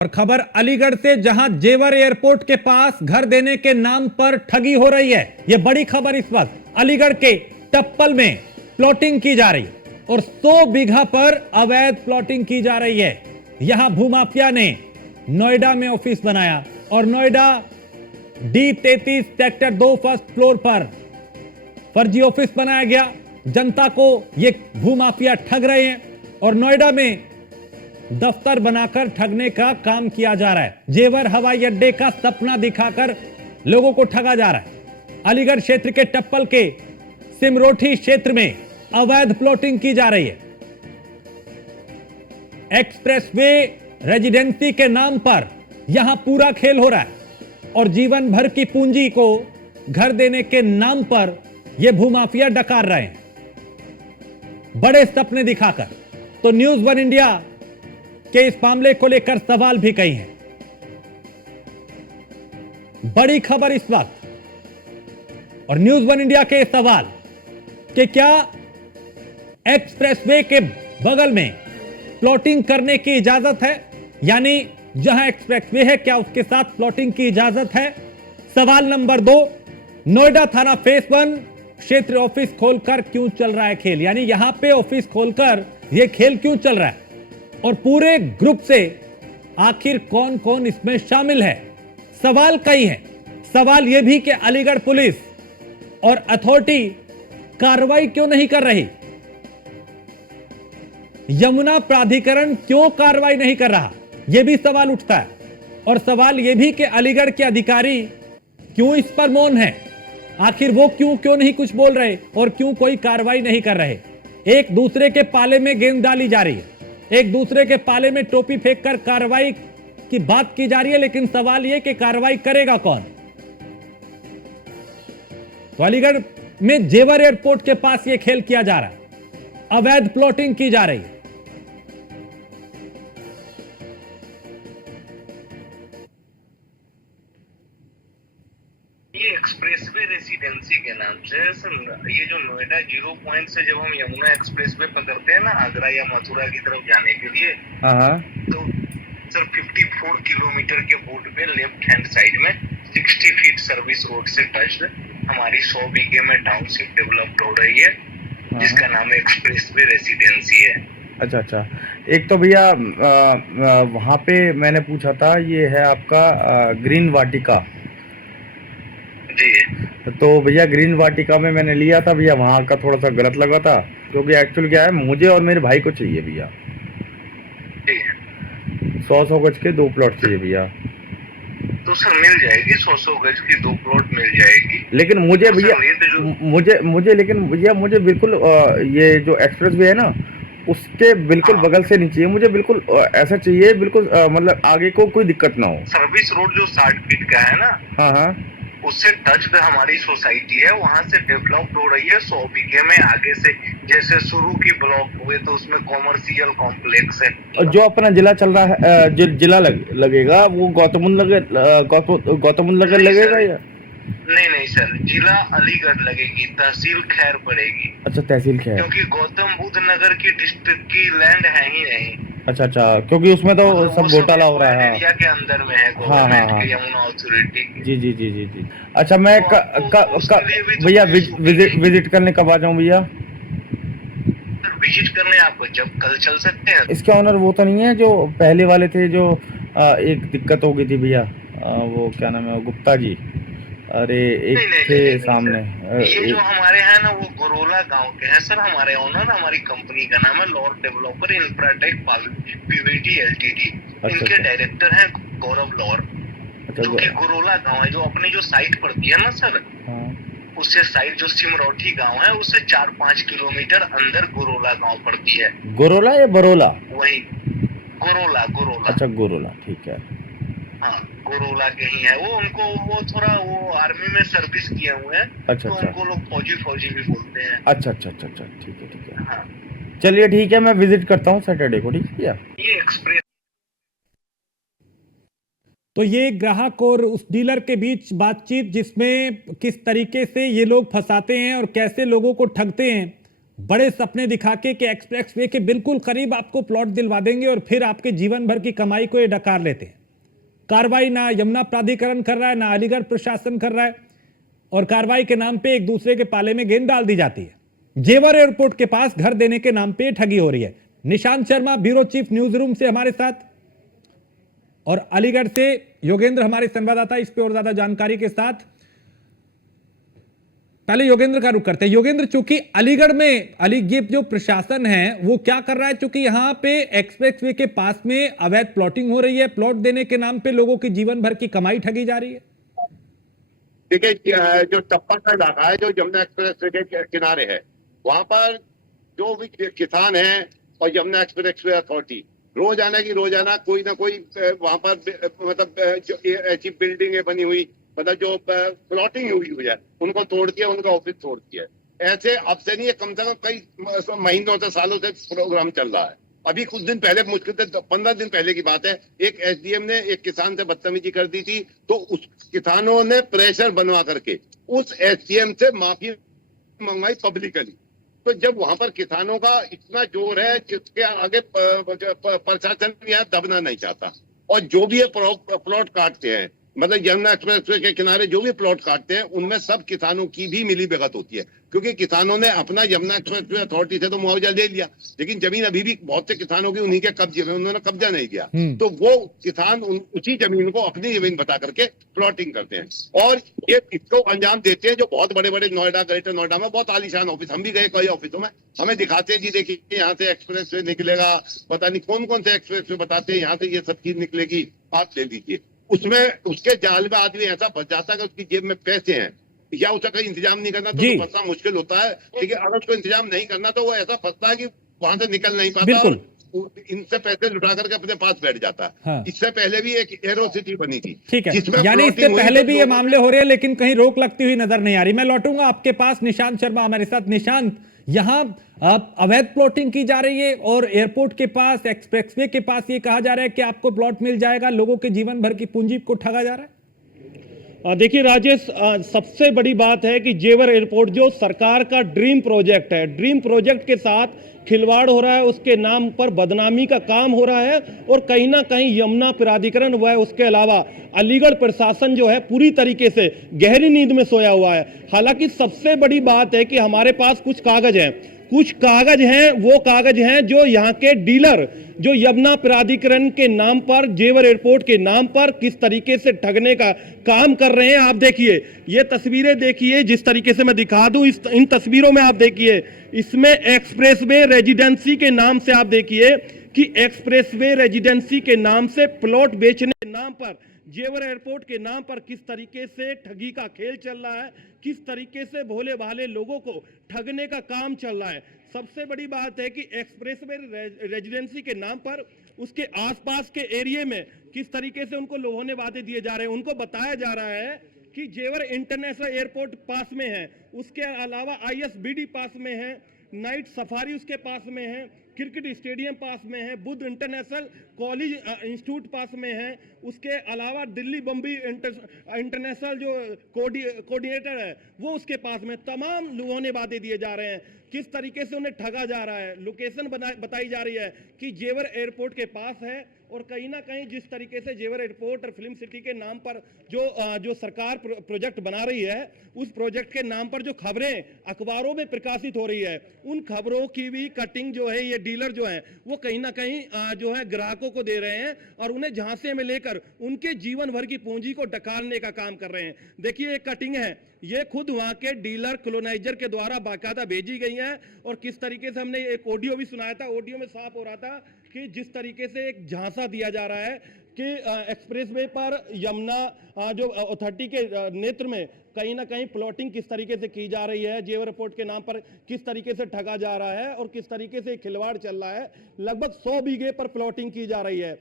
और खबर अलीगढ़ से, जहां जेवर एयरपोर्ट के पास घर देने के नाम पर ठगी हो रही है। यह बड़ी खबर इस वक्त अलीगढ़ के टप्पल में प्लॉटिंग की जा रही और 100 बीघा पर अवैध प्लॉटिंग की जा रही है। यहां भूमाफिया ने नोएडा में ऑफिस बनाया और Noida D33 sector 2 first floor पर फर्जी ऑफिस बनाया गया। जनता को ये भूमाफिया ठग रहे हैं और नोएडा में दफ्तर बनाकर ठगने का काम किया जा रहा है। जेवर हवाई अड्डे का सपना दिखाकर लोगों को ठगा जा रहा है। अलीगढ़ क्षेत्र के टप्पल के सिमरोठी क्षेत्र में अवैध प्लॉटिंग की जा रही है। एक्सप्रेसवे रेजिडेंसी के नाम पर यहां पूरा खेल हो रहा है और जीवन भर की पूंजी को घर देने के नाम पर यह भूमाफिया डकार रहे हैं, बड़े सपने दिखाकर। तो न्यूज़ वन इंडिया के इस मामले को लेकर सवाल भी कई हैं। बड़ी खबर इस वक्त और न्यूज़ वन इंडिया के सवाल कि क्या एक्सप्रेसवे के बगल में प्लॉटिंग करने की इजाजत है, यानी जहां एक्सप्रेसवे है क्या उसके साथ प्लॉटिंग की इजाजत है। सवाल नंबर 2, नोएडा थाना फेस 1 क्षेत्र ऑफिस खोलकर क्यों चल रहा है खेल, यानी यहां पे ऑफिस खोलकर यह खेल क्यों चल रहा है और पूरे ग्रुप से आखिर कौन कौन इसमें शामिल है। सवाल कई हैं। सवाल यह भी कि अलीगढ़ पुलिस और अथॉरिटी कार्रवाई क्यों नहीं कर रही, यमुना प्राधिकरण क्यों कार्रवाई नहीं कर रहा, यह भी सवाल उठता है। और सवाल यह भी कि अलीगढ़ के अधिकारी क्यों इस पर मौन है, आखिर वो क्यों नहीं कुछ बोल रहे और क्यों कोई कार्रवाई नहीं कर रहे। एक दूसरे के पाले में गेंद डाली जा रही है, एक दूसरे के पाले में टोपी फेंककर कार्रवाई की बात की जा रही है, लेकिन सवाल यह कि कार्रवाई करेगा कौन। तो अलीगढ़ में जेवर एयरपोर्ट के पास यह खेल किया जा रहा है, अवैध प्लॉटिंग की जा रही है। ये एक्सप्रेसवे रेसिडेंसी के नाम से सर, ये जो नोएडा 0 पॉइंट से जब हम यमुना एक्सप्रेसवे पकड़ते हैं ना आगरा या मथुरा की तरफ जाने के लिए, तो सर 54 किलोमीटर के बोर्ड पे लेफ्ट हैंड साइड में 60 फीट सर्विस रोड से टच हमारी 100 बीघे में टाउनशिप डेवलप हो रही है, जिसका नाम एक्सप्रेसवे रेसिडेंसी है। अच्छा। एक तो भैया वहाँ पे मैंने पूछा था, ये है आपका ग्रीन वाटिका जी। तो भैया ग्रीन वाटिका में मैंने लिया था भैया, वहाँ का थोड़ा सा गलत लगा था, क्योंकि एक्चुअली क्या है, मुझे और मेरे भाई को चाहिए भैया 100 गज के 2 प्लॉट चाहिए भैया। तो सर मिल जाएगी 100 गज की 2 प्लॉट मिल जाएगी, लेकिन मुझे तो भैया लेकिन भैया मुझे बिल्कुल ये जो एक्सप्रेस वे है ना उसके बिल्कुल बगल से नहीं चाहिए, मुझे बिल्कुल ऐसा चाहिए, बिल्कुल मतलब आगे को कोई दिक्कत ना हो। सर्विस रोड जो 60 फीट का है ना, हाँ, उससे टच पे हमारी सोसाइटी है, वहां से डेवलप हो रही है 100 बीघे में। आगे से जैसे शुरू की ब्लॉक हुए तो उसमें कॉमर्शियल कॉम्प्लेक्स है। और जो अपना जिला चल रहा है, जिला लगेगा वो गौतम नगर लगेगा या नहीं सर, जिला अलीगढ़ लगेगी, तहसील खैर पड़ेगी। अच्छा, तहसील खैर, क्योंकि गौतम बुद्ध नगर की डिस्ट्रिक्ट की लैंड है ही नहीं। अच्छा, क्योंकि उसमें तो सब घोटाला हो रहा है। एरिया के अंदर में है गवर्नमेंट की, यमुना अथॉरिटी की। जी। अच्छा, मैं भैया विजिट करने कब आ जाऊँ भैया? विजिट करने आप जब कल चल सकते हैं। इसके ऑनर वो तो नहीं है जो पहले वाले थे, जो एक दिक्कत हो गई थी भैया, वो क्या नाम है, गुप्ता जी? अरे एक थे सामने। ये जो हमारे हैं ना वो गोरोला गांव के हैं सर। हमारे ओनर, हमारी कंपनी का नाम है Lord developer Infratech Pvt LTD. इनके डायरेक्टर हैं गौरव लॉर, जो कि गोरोला गांव है, जो अपनी जो साइट पड़ती है ना सर, उससे साइड जो सिमरौठी गांव है उससे 4-5 किलोमीटर अंदर गोरोला गांव पड़ती है। गोरोला या बरोला? वही गोरोला। अच्छा, गोरोला, ठीक है। हाँ, गोरोला के ही है वो। उनको वो थोड़ा वो आर्मी में सर्विस किए हुए हैं। अच्छा, तो उनको लोग फौजी भी बोलते हैं। अच्छा, ठीक है। हाँ, चलिए ठीक है, मैं विजिट करता हूँ सैटरडे को, ठीक है भैया। ये एक्सप्रेस तो ये ग्राहक और उस डीलर के बीच बातचीत, जिसमें किस तरीके से ये लोग फंसाते हैं और कैसे लोगों को ठगते हैं, बड़े सपने दिखा के कि एक्सप्रेसवे के बिल्कुल करीब आपको प्लॉट दिलवा देंगे और फिर आपके जीवन भर की कमाई को ये डकार लेते हैं। कार्रवाई ना यमुना प्राधिकरण कर रहा है, ना अलीगढ़ प्रशासन कर रहा है, और कार्रवाई के नाम पे एक दूसरे के पाले में गेंद डाल दी जाती है। जेवर एयरपोर्ट के पास घर देने के नाम पे ठगी हो रही है। Nishant Sharma bureau chief news room से हमारे साथ, और अलीगढ़ से योगेंद्र हमारे संवाददाता इस पे और ज्यादा जानकारी के साथ। पहले योगेंद्र का रुख करते हैं। योगेंद्र, चूंकि अलीगढ़ में ये जो प्रशासन है वो क्या कर रहा है, चूंकि यहां पे एक्सप्रेसवे के पास में अवैध प्लॉटिंग हो रही है, प्लॉट देने के नाम पे लोगों की जीवन भर की कमाई ठगी जा रही है। देखिए, जो टप्पा का इलाका है जो यमुना एक्सप्रेस के किनारे है, वहां पर जो भी किसान हैं और यमुना एक्सप्रेस अथॉरिटी रोजाना कोई ना कोई वहां पर मतलब जो ऐसी बिल्डिंगें बनी हुई, मतलब जो प्लॉटिंग हुई है, उनको तोड़ दिया, उनका ऑफिस तोड़ दिया। ऐसे अब से नहीं है, कम से कम कई महीनों से सालों से प्रोग्राम चल रहा है। अभी कुछ दिन पहले, मुश्किल से 15 दिन पहले की बात है, एक एसडीएम ने एक किसान से बदतमीजी कर दी थी, तो उस किसानों ने प्रेशर बनवा करके उस एसडीएम से माफी मंगवाई पब्लिकली। तो जब वहां पर किसानों का इतना जोर है जिसके आगे प्रशासन यहाँ दबना नहीं चाहता, और जो भी ये प्लॉट काटते हैं, मतलब यमुना एक्सप्रेसवे के किनारे जो भी प्लॉट काटते हैं, उनमें सब किसानों की भी मिली भगत होती है, क्योंकि किसानों ने अपना यमुना एक्सप्रेसवे अथॉरिटी से तो मुआवजा ले लिया, लेकिन जमीन अभी भी बहुत से किसानों की उन्हीं के कब्जे में, उन्होंने कब्जा नहीं किया। तो वो किसान उसी जमीन को अपनी जमीन बता करके प्लॉटिंग करते हैं, और ये इसको अंजाम देते हैं। जो बहुत बड़े बड़े नोएडा, ग्रेटर नोएडा में बहुत आलीशान ऑफिस, हम भी गए कई ऑफिसों में, हमें दिखाते हैं जी, देखिए यहाँ से एक्सप्रेसवे निकलेगा, पता नहीं कौन कौन से एक्सप्रेसवे बताते हैं, यहाँ से ये सब चीज निकलेगी, आप ले लीजिए। उसमें उसके जाल में आदमी ऐसा फंस जाता है कि उसकी जेब में पैसे हैं, या उसका कहीं इंतजाम नहीं करना तो फंसना मुश्किल होता है, लेकिन अगर उसको इंतजाम नहीं करना तो वो ऐसा फंसता है कि वहां से निकल नहीं पाता, और इनसे पैसे लुटा करके अपने पास बैठ जाता है। हाँ। इससे पहले भी एक एरो सिटी बनी थी, ठीक है, यानी इससे पहले भी ये मामले हो रहे हैं, लेकिन कहीं रोक लगती हुई नजर नहीं आ रही। मैं लौटूंगा आपके पास, निशांत शर्मा हमारे साथ। निशांत, यहाँ अवैध प्लॉटिंग की जा रही है और एयरपोर्ट के पास, एक्सप्रेसवे के पास ये कहा जा रहा है कि आपको प्लॉट मिल जाएगा, लोगों के जीवन भर की पूंजी को ठगा जा रहा है। देखिए राजेश, सबसे बड़ी बात है कि जेवर एयरपोर्ट जो सरकार का ड्रीम प्रोजेक्ट है, ड्रीम प्रोजेक्ट के साथ खिलवाड़ हो रहा है, उसके नाम पर बदनामी का काम हो रहा है, और कहीं ना कहीं यमुना प्राधिकरण व उसके अलावा अलीगढ़ प्रशासन जो है पूरी तरीके से गहरी नींद में सोया हुआ है। हालांकि सबसे बड़ी बात है कि हमारे पास कुछ कागज हैं, वो कागज हैं जो यहाँ के डीलर जो यमुना प्राधिकरण के नाम पर, जेवर एयरपोर्ट के नाम पर किस तरीके से ठगने का काम कर रहे हैं। आप देखिए, ये तस्वीरें देखिए, जिस तरीके से मैं दिखा दूं, इन तस्वीरों में आप देखिए, इसमें एक्सप्रेसवे रेजिडेंसी के नाम से आप देखिए कि एक्सप्रेसवे रेजिडेंसी के नाम से प्लॉट बेचने के नाम पर, जेवर एयरपोर्ट के नाम पर किस तरीके से ठगी का खेल चल रहा है, किस तरीके से भोले भाले लोगों को ठगने का काम चल रहा है। सबसे बड़ी बात है कि एक्सप्रेसवे रेजिडेंसी के नाम पर उसके आसपास के एरिया में किस तरीके से उनको लोभों वादे दिए जा रहे हैं। उनको बताया जा रहा है कि जेवर इंटरनेशनल एयरपोर्ट पास में है, उसके अलावा ISBD पास में है, नाइट सफारी उसके पास में है, क्रिकेट स्टेडियम पास में है, बुद्ध इंटरनेशनल कॉलेज इंस्टीट्यूट पास में है, उसके अलावा दिल्ली बम्बई इंटरनेशनल जो कोऑर्डिनेटर है वो उसके पास में। तमाम लुभावने वादे दिए जा रहे हैं, किस तरीके से उन्हें ठगा जा रहा है। लोकेशन बताई जा रही है कि जेवर एयरपोर्ट के पास है, और कहीं ना कहीं जिस तरीके से जेवर एयरपोर्ट और फिल्म सिटी के नाम पर जो सरकार प्रोजेक्ट बना रही है, उस प्रोजेक्ट के नाम पर जो खबरें अखबारों में प्रकाशित हो रही है, उन खबरों की भी कटिंग जो है ये डीलर जो है वो कहीं ना कहीं जो है ग्राहकों को दे रहे हैं, और उन्हें झांसे में लेकर उनके जीवन भर की पूंजी को डकारने का काम कर रहे हैं। देखिए, एक कटिंग है, ये खुद वहां के डीलर कॉलोनाइजर के द्वारा बाकायदा भेजी गई है, और किस तरीके से हमने एक ऑडियो भी सुनाया था, ऑडियो में साफ हो रहा था कि जिस तरीके से एक झांसा दिया जा रहा है कि एक्सप्रेसवे पर यमुना जो अथॉरिटी के नेतृत्व में कहीं ना कहीं प्लॉटिंग किस तरीके से की जा रही है, जेवर एयरपोर्ट के नाम पर किस तरीके से ठगा जा रहा है, और किस तरीके से खिलवाड़ चल रहा है। लगभग 100 बीघे पर प्लॉटिंग की जा रही है।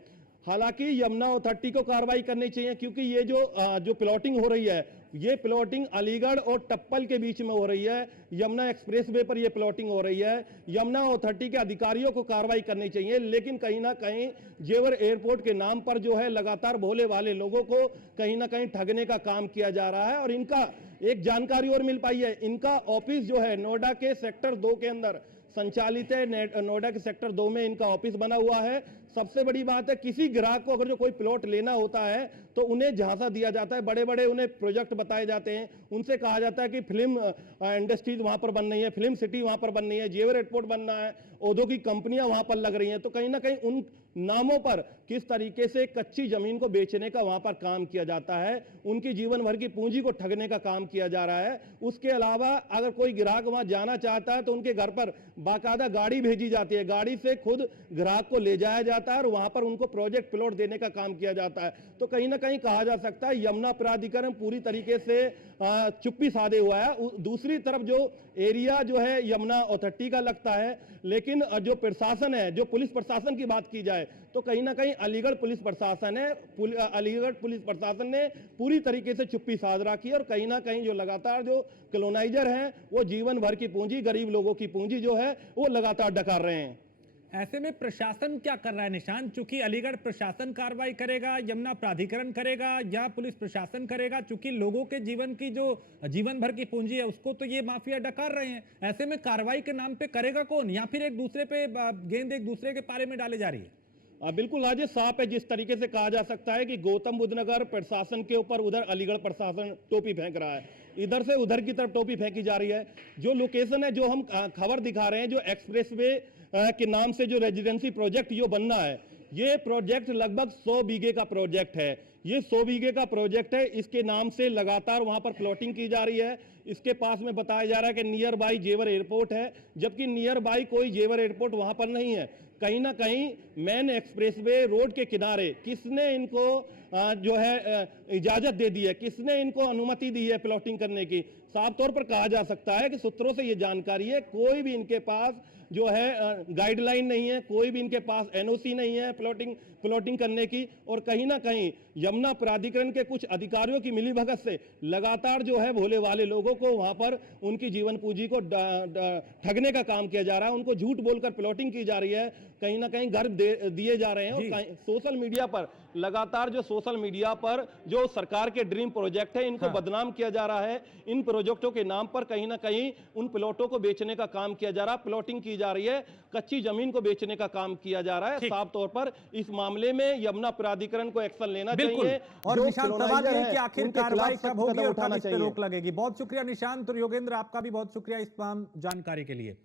हालांकि यमुना अथॉरिटी को कार्रवाई करनी चाहिए, क्योंकि ये जो प्लॉटिंग हो रही है, ये प्लॉटिंग अलीगढ़ और टप्पल के बीच में हो रही है। यमुना एक्सप्रेसवे पर ये प्लॉटिंग हो रही है। यमुना अथॉरिटी के अधिकारियों को कार्रवाई करनी चाहिए, लेकिन कहीं ना कहीं जेवर एयरपोर्ट के नाम पर जो है लगातार भोले वाले लोगों को कहीं ना कहीं ठगने का काम किया जा रहा है। और इनका एक जानकारी और मिल पाई है, इनका ऑफिस जो है नोएडा के सेक्टर 2 के अंदर संचालित है। नोएडा के सेक्टर 2 में इनका ऑफिस बना हुआ है। सबसे बड़ी बात है, किसी ग्राहक को अगर जो कोई प्लॉट लेना होता है तो उन्हें झांसा दिया जाता है, बड़े बड़े उन्हें प्रोजेक्ट बताए जाते हैं, उनसे कहा जाता है कि फिल्म इंडस्ट्रीज वहां पर बन रही है, फिल्म सिटी वहां पर बन रही है, जेवर एयरपोर्ट बनना है, औद्योगिक कंपनियां वहां पर लग रही हैं। तो कहीं ना कहीं उन नामों पर किस तरीके से कच्ची जमीन को बेचने का वहां पर काम किया जाता है, उनकी जीवन भर की पूंजी को ठगने का काम किया जा रहा है। उसके अलावा अगर कोई ग्राहक वहां जाना चाहता है तो उनके घर पर बाकायदा गाड़ी भेजी जाती है, गाड़ी से खुद ग्राहक को ले जाया जाता है और वहां पर उनको प्रोजेक्ट प्लॉट देने का काम किया जाता है। तो कहीं ना कहीं कहा जा सकता है यमुना प्राधिकरण पूरी तरीके से चुप्पी साधे हुआ है। दूसरी तरफ जो एरिया जो है यमुना अथॉरिटी का लगता है, लेकिन जो प्रशासन है, जो पुलिस प्रशासन की बात की जाए तो कहीं ना कहीं अलीगढ़ पुलिस प्रशासन है, अलीगढ़ पुलिस प्रशासन ने पूरी तरीके से चुप्पी साध रखी है। और कहीं ना कहीं जो लगातार जो कॉलोनाइजर हैं वो जीवन भर की पूंजी, गरीब लोगों की पूंजी जो है वो लगातार डकार रहे हैं। ऐसे में प्रशासन क्या कर रहा है निशान? चूंकि अलीगढ़ प्रशासन कार्रवाई करेगा, यमुना प्राधिकरण करेगा या पुलिस प्रशासन करेगा? चूंकि लोगों के जीवन की जो जीवन भर की पूंजी है उसको तो ये माफिया डकार रहे हैं। ऐसे में कार्रवाई के नाम पे करेगा कौन, या फिर एक दूसरे पे गेंद एक दूसरे के पारे में डाले जा रही है? बिल्कुल आज साफ है। जिस तरीके से कहा जा सकता है कि गौतम बुद्ध नगर प्रशासन के ऊपर उधर अलीगढ़ प्रशासन टोपी फेंक रहा है, इधर से उधर की तरफ टोपी फेंकी जा रही है। जो लोकेशन है, जो हम खबर दिखा रहे हैं, जो एक्सप्रेसवे के नाम से जो रेजिडेंसी प्रोजेक्ट जो बनना है, ये प्रोजेक्ट लगभग 100 बीघे का प्रोजेक्ट है। ये 100 बीघे का प्रोजेक्ट है, इसके नाम से लगातार वहां पर प्लॉटिंग की जा रही है। इसके पास में बताया जा रहा है कि नियर बाई जेवर एयरपोर्ट है, जबकि नियर बाई कोई जेवर एयरपोर्ट वहां पर नहीं है। कहीं ना कहीं मेन एक्सप्रेसवे रोड के किनारे किसने इनको जो है इजाजत दे दी है, किसने इनको अनुमति दी है प्लॉटिंग करने की? साफ तौर पर कहा जा सकता है कि सूत्रों से ये जानकारी है, कोई भी इनके पास जो है गाइडलाइन नहीं है, कोई भी इनके पास एनओसी नहीं है प्लॉटिंग करने की। और कहीं ना कहीं यमुना प्राधिकरण के कुछ अधिकारियों की मिलीभगत से लगातार जो है भोले वाले लोगों को वहां पर उनकी जीवन पूंजी को ठगने का काम किया जा रहा है, उनको झूठ बोलकर प्लॉटिंग की जा रही है, कहीं ना कहीं घर दिए जा रहे हैं। और सोशल मीडिया पर लगातार जो सरकार के ड्रीम प्रोजेक्ट है, इनको बदनाम किया जा रहा है। इन प्रोजेक्टों के नाम पर कहीं ना कहीं उन प्लॉटों को बेचने का काम किया जा रहा है, प्लॉटिंग की जा रही है, कच्ची जमीन को बेचने का काम किया जा रहा है। साफ तौर पर इस मामले में यमुना प्राधिकरण को एक्शन लेना चाहिए। और निशांत, सवाल ये है कि आखिर कार्रवाई कब होगी और कब इस पे रोक लगेगी? बहुत शुक्रिया निशांत। और योगेंद्र, आपका भी बहुत शुक्रिया इस तमाम जानकारी के लिए।